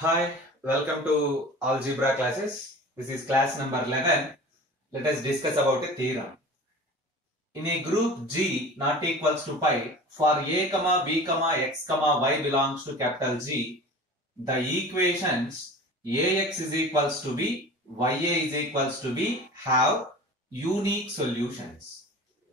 Hi, welcome to algebra classes. This is class number 11. Let us discuss about a theorem. In a group G not equals to pi, for a, b, x, y belongs to capital G, the equations ax is equals to b, ya is equals to b have unique solutions.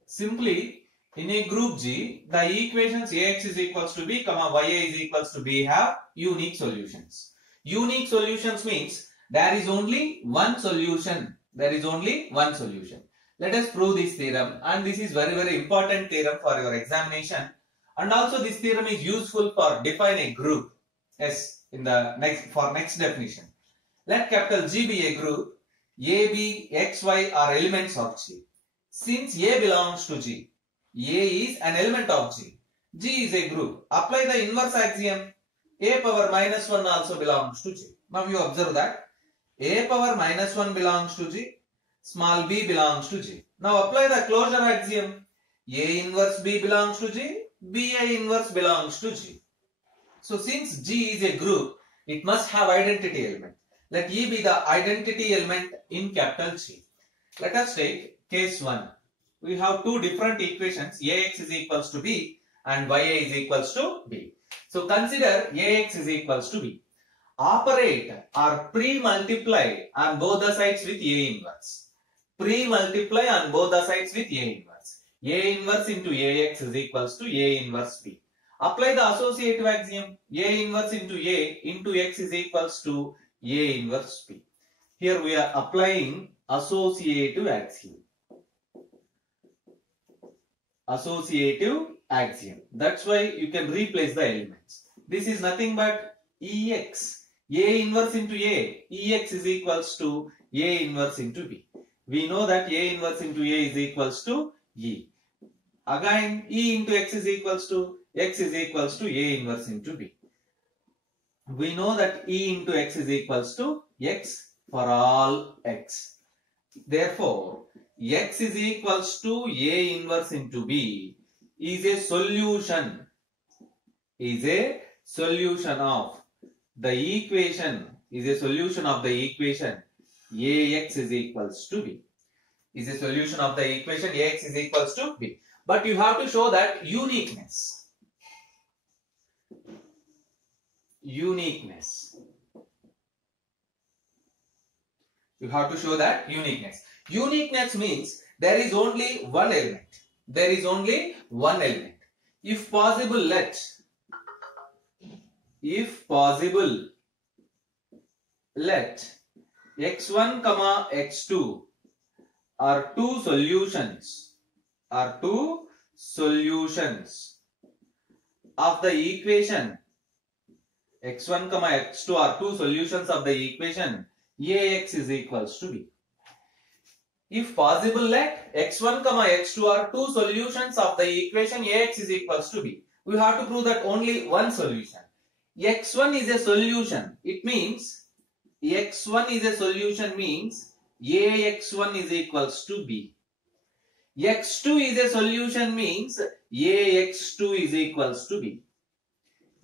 Simply, in a group G, the equations ax is equals to b, ya is equals to b have unique solutions. Unique solutions means there is only one solution. There is only one solution. Let us prove this theorem, and this is very important theorem for your examination. And also this theorem is useful for define a group. Yes, in the next definition. Let capital G be a group. A, B, X, Y are elements of G. Since A belongs to G, A is an element of G. G is a group. Apply the inverse axiom. A power minus 1 also belongs to G. Now you observe that A power minus 1 belongs to G, small b belongs to G. Now apply the closure axiom. A inverse B belongs to G, BA inverse belongs to G. So since G is a group, it must have identity element. Let E be the identity element in capital G. Let us take case 1. We have two different equations, Ax is equals to B and Ya is equals to B. So consider Ax is equals to B. Operate or pre-multiply on both the sides with A inverse. Pre-multiply on both the sides with A inverse. A inverse into Ax is equals to A inverse B. Apply the associative axiom. A inverse into A into X is equals to A inverse B. Here we are applying associative axiom. Associative axiom. That's why you can replace the elements. This is nothing but Ex. A inverse into A. Ex is equals to A inverse into B. We know that A inverse into A is equals to E. Again, E into X is equals to X is equals to A inverse into B. We know that E into X is equals to X for all X. Therefore, X is equals to A inverse into B is a solution. Is a solution of the equation. Is a solution of the equation Ax is equals to B. Is a solution of the equation Ax is equals to B. But you have to show that uniqueness. Uniqueness. You have to show that uniqueness. Uniqueness means there is only one element. There is only one element. If possible, let x1, x2 are two solutions of the equation. X1, x2 are two solutions of the equation Ax is equals to B. If possible, let x1, x2 are two solutions of the equation Ax is equals to B. We have to prove that only one solution. X1 is a solution. It means x1 is a solution means Ax1 is equals to B. X2 is a solution means Ax2 is equals to B.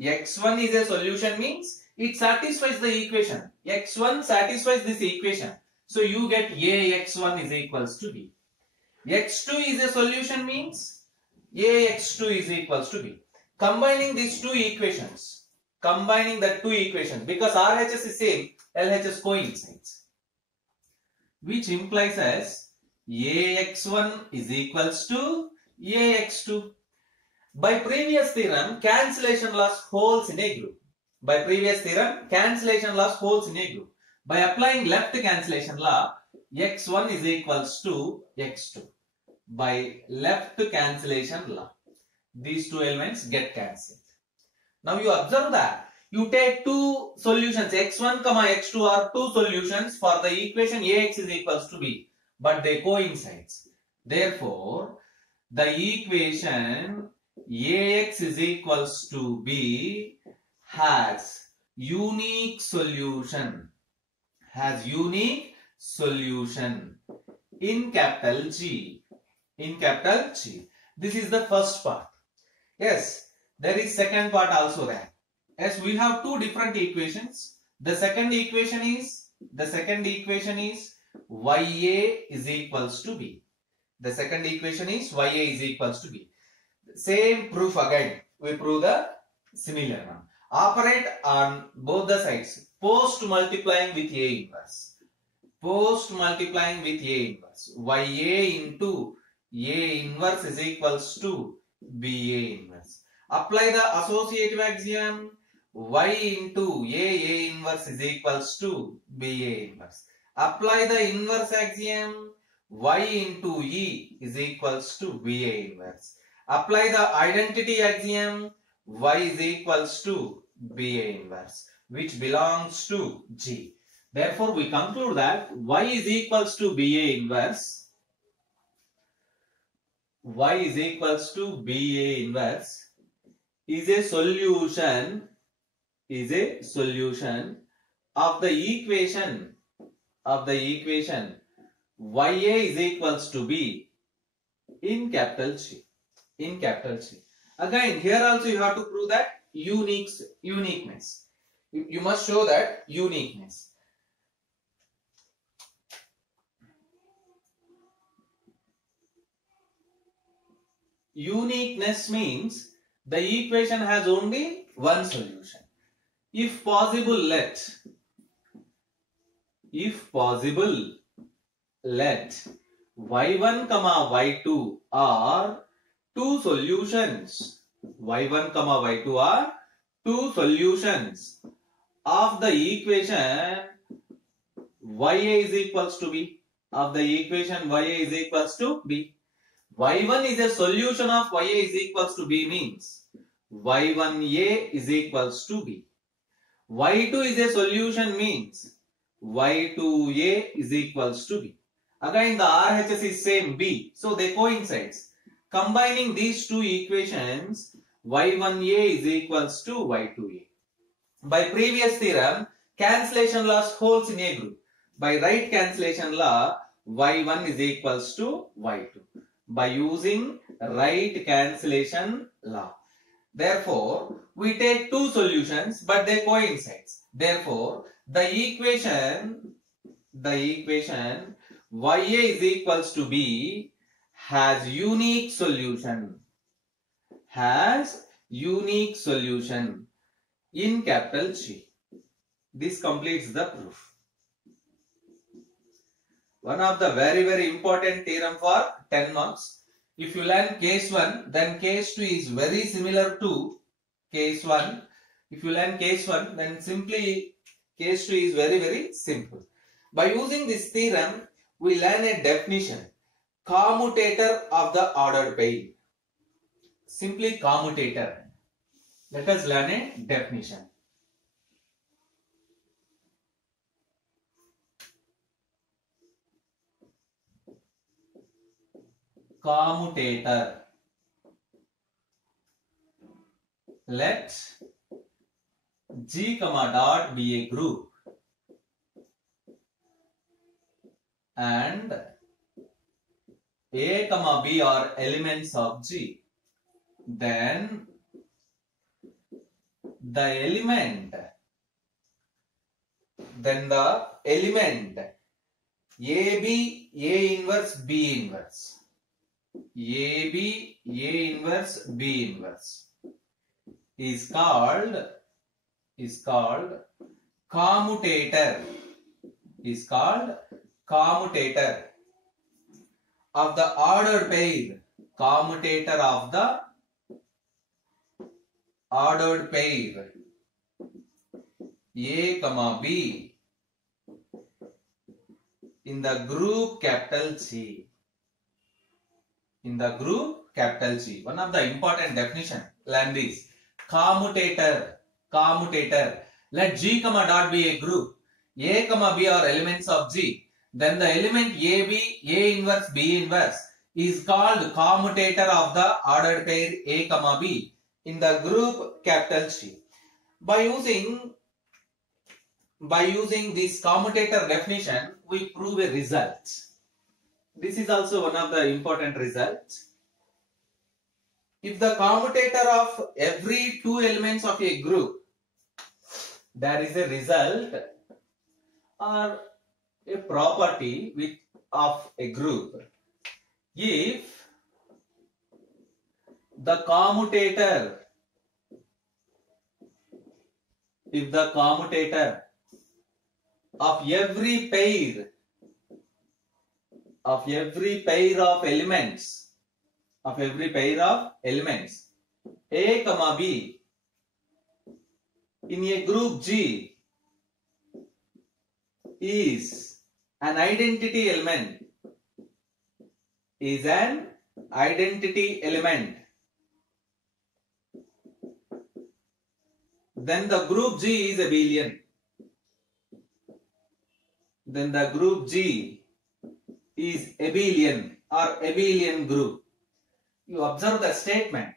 X1 is a solution means it satisfies the equation. X1 satisfies this equation. So you get Ax1 is equals to B. X2 is a solution means Ax2 is equals to B. Combining these two equations. Combining the two equations. Because RHS is same, LHS coincides. Which implies as Ax1 is equals to Ax2. By previous theorem, cancellation loss holds in a group. By previous theorem, cancellation loss holds in a group. By applying left cancellation law, x1 is equals to x2. By left cancellation law, these two elements get cancelled. Now you observe that you take two solutions, x1, x2 are two solutions for the equation Ax is equals to B, but they coincide. Therefore, the equation Ax is equals to B has unique solution. In capital G. This is the first part. Yes, there is second part also there. Yes, we have two different equations. The second equation is YA is equals to B. The second equation is YA is equals to B. Same proof again. We prove the similar one. Operate on both the sides. Post multiplying with A inverse. Post multiplying with A inverse. YA into A inverse is equals to BA inverse. Apply the associative axiom. Y into A inverse is equals to BA inverse. Apply the inverse axiom. Y into E is equals to BA inverse. Apply the identity axiom. Y is equals to BA inverse, which belongs to G. Therefore, we conclude that Y is equals to BA inverse. Y is equals to BA inverse is a solution of the equation YA is equals to B in capital G. Again, here also you have to prove that uniqueness. You must show that uniqueness. Uniqueness means the equation has only one solution. If possible, let y1 comma y2 are two solutions. Y1 comma y2 are two solutions of the equation YA is equals to B. Of the equation YA is equals to B. Y1 is a solution of YA is equals to B means Y1A is equals to B. Y2 is a solution means Y2A is equals to B. Again the RHS is same B, so they coincide. Combining these two equations, Y1A is equals to Y2A. By previous theorem, cancellation law holds in a group. By right cancellation law, Y1 is equals to Y2. By using right cancellation law. Therefore, we take two solutions, but they coincide. Therefore, the equation YA is equals to B has unique solution. In capital G. This completes the proof. One of the very important theorem for 10 marks. If you learn case 1, then case 2 is very similar to case 1. If you learn case 1, then simply case 2 is very simple. By using this theorem, we learn a definition. Commutator of the ordered pair. Simply commutator. Let us learn a definition. Commutator. Let G comma dot be a group and A comma B are elements of G. Then the element AB A inverse B inverse. AB A inverse B inverse is called commutator. Of the ordered pair. Commutator of the ordered pair A comma B in the group capital G. One of the important definition. Learn this. Commutator. Let G comma dot be a group. A comma B are elements of G. Then the element AB A inverse B inverse is called commutator of the ordered pair A comma B in the group capital G. By using this commutator definition, we prove a result. This is also one of the important results. If the commutator of every two elements of a group, there is a result or a property of a group if the commutator of every pair of elements A comma B in a group G is an identity element, then the group G is abelian. Or abelian group. You observe the statement.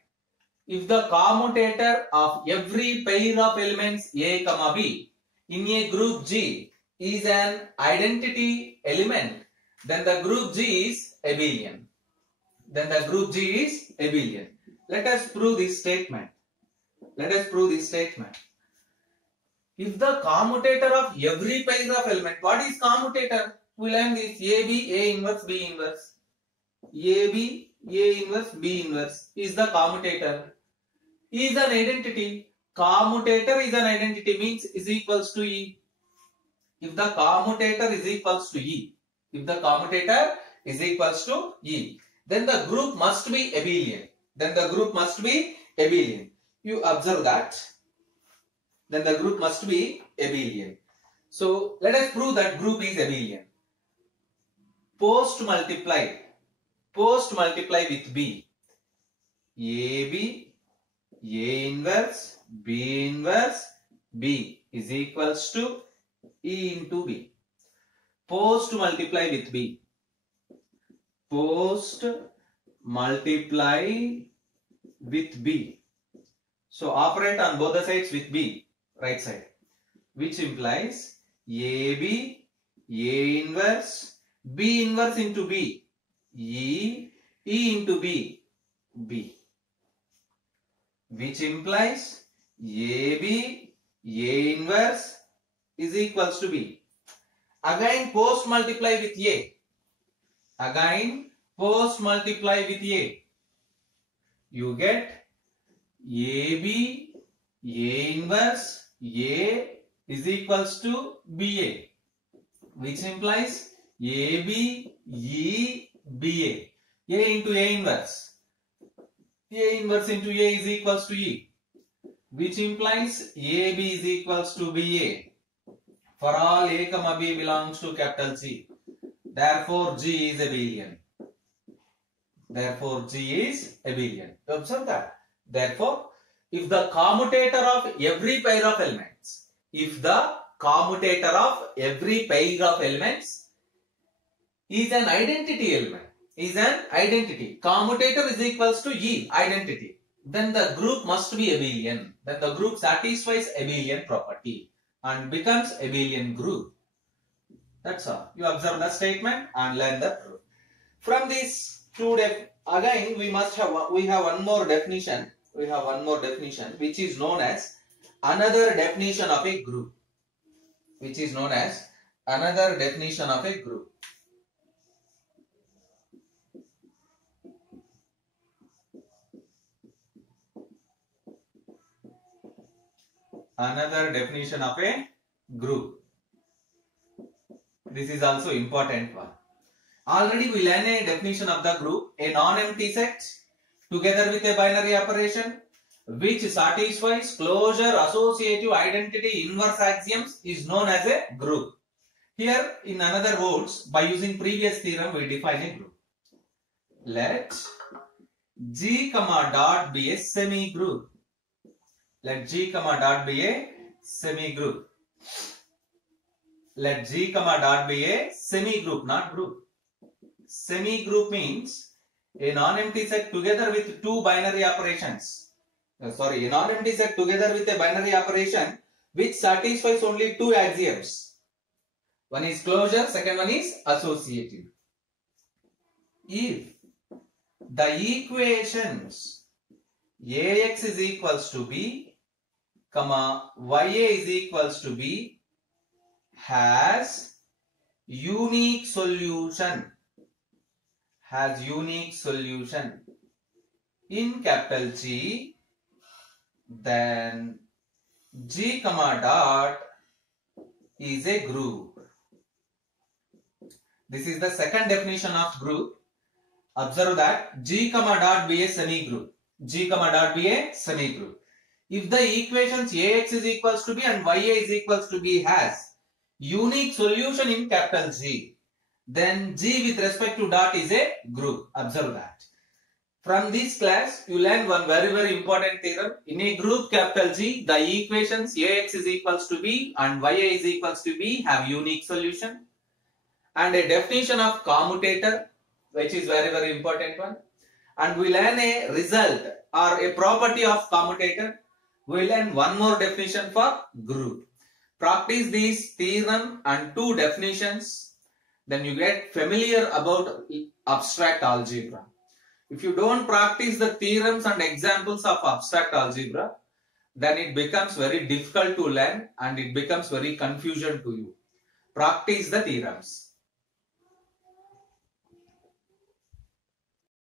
If the commutator of every pair of elements A comma B in a group G is an identity element, then the group G is abelian. Let us prove this statement. If the commutator of every pair of element, what is commutator? We learn this AB, A inverse, B inverse. AB, A inverse, B inverse is the commutator. Is an identity. Commutator is an identity means is equals to E. If the commutator is equals to E, then the group must be abelian. You observe that. Then the group must be abelian. So let us prove that group is abelian. Post multiply with B. AB, A inverse, B inverse, B is equals to E into B. Post multiply with B. So operate on both the sides with B, right side, which implies AB, A inverse, B inverse into B, E into B, which implies AB, A inverse is equals to B. Again post multiply with A. You get AB, A inverse, A is equals to BA, which implies AB, E, BA. A into A inverse. A inverse into A is equals to E, which implies AB is equals to BA for all A comma B belongs to capital G. Therefore, G is abelian. Observe that. Therefore, if the commutator of every pair of elements, is an identity element, commutator is equals to E, identity, then the group must be abelian. Then the group satisfies abelian property and becomes abelian group. That's all. You observe the statement and learn the proof. From this again we have one more definition. Which is known as another definition of a group. Another definition of a group. This is also important one. Already we learned a definition of the group. A non-empty set together with a binary operation which satisfies closure, associative, identity, inverse axioms is known as a group. Here in another words, by using previous theorem, we define a group. Let G comma dot be a semi-group. Let G comma dot be a semi-group. Let G comma dot be a semi-group, not group. Semi-group means a non-empty set together with two binary operations. A non-empty set together with a binary operation which satisfies only two axioms. One is closure, second one is associative. If the equations Ax is equals to B, comma, ya is equals to b has unique solution. Has unique solution in capital G, then G comma dot is a group. This is the second definition of group. Observe that G comma dot be a semi-group. G comma dot be a semi-group. If the equations Ax is equals to b and Ya is equals to b has unique solution in capital G, then G with respect to dot is a group. Observe that. From this class, you learn one very important theorem. In a group capital G, the equations Ax is equals to b and Ya is equals to b have unique solution. And a definition of commutator, which is very important one. And we learn a result or a property of commutator. We learn one more definition for group. Practice these theorem and two definitions, then you get familiar about abstract algebra. If you don't practice the theorems and examples of abstract algebra, then it becomes very difficult to learn and it becomes very confusion to you. Practice the theorems.